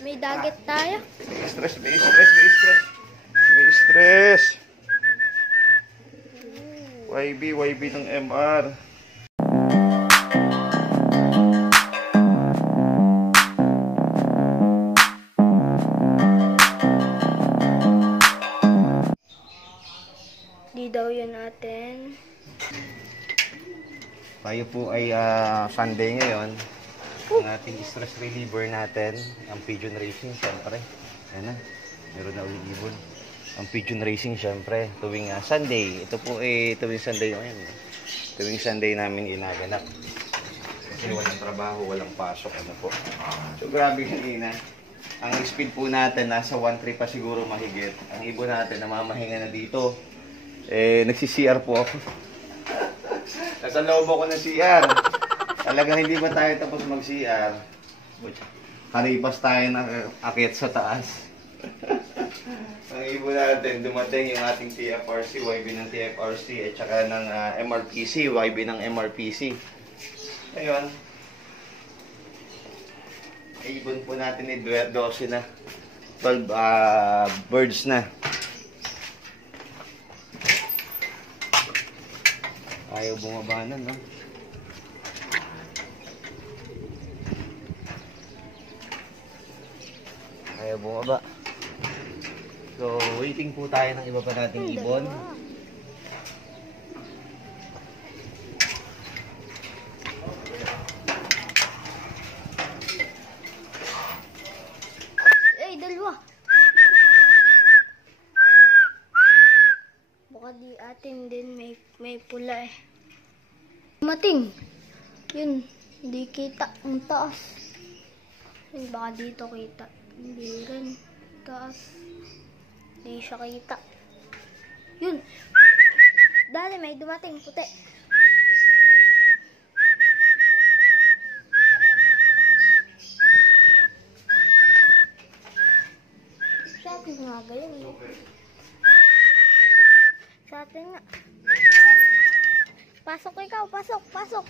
May dagat tayo. May stress, may stress, may stress. May stress. YB ng MR. Di daw yun natin. Tayo po ay Sunday ngayon. Ang ating stress reliever natin, ang pigeon racing, syempre. Ayan na, meron na ulit ibon. Ang pigeon racing, syempre, tuwing Sunday. Ito po ay tuwing Sunday ngayon. Tuwing Sunday namin ginaganap. Kasi walang trabaho, walang pasok, ano po. So grabe kanina. Ang speed po natin, nasa 1.3 pa siguro mahigit. Ang ibon natin, namamahinga na dito. Nagsi-CR po ako. Nasa loob ako ng CR. Talagang hindi ba tayo tapos mag-CR? Haripas tayo na akyat sa taas. Ang ibon natin, dumating yung ating TFRC, YB ng TFRC, at saka ng MRPC, YB ng MRPC. Ngayon, ibon po natin ni 12 na. 12 birds na. Ayaw bumaba na, no? Ayaw bumaba. So, waiting po tayo ng iba pa nating ibon. Ay, dalawa. Baka di atin din may pula eh. Mating. Yun, hindi kita ang taas. Yun, baka dito kita. Hindi rin. Taas. Hindi siya kita. Yun. Dali, may dumating. Puti. Sa atin nga ganyan. Sa atin nga. Pasok ikaw, pasok, pasok.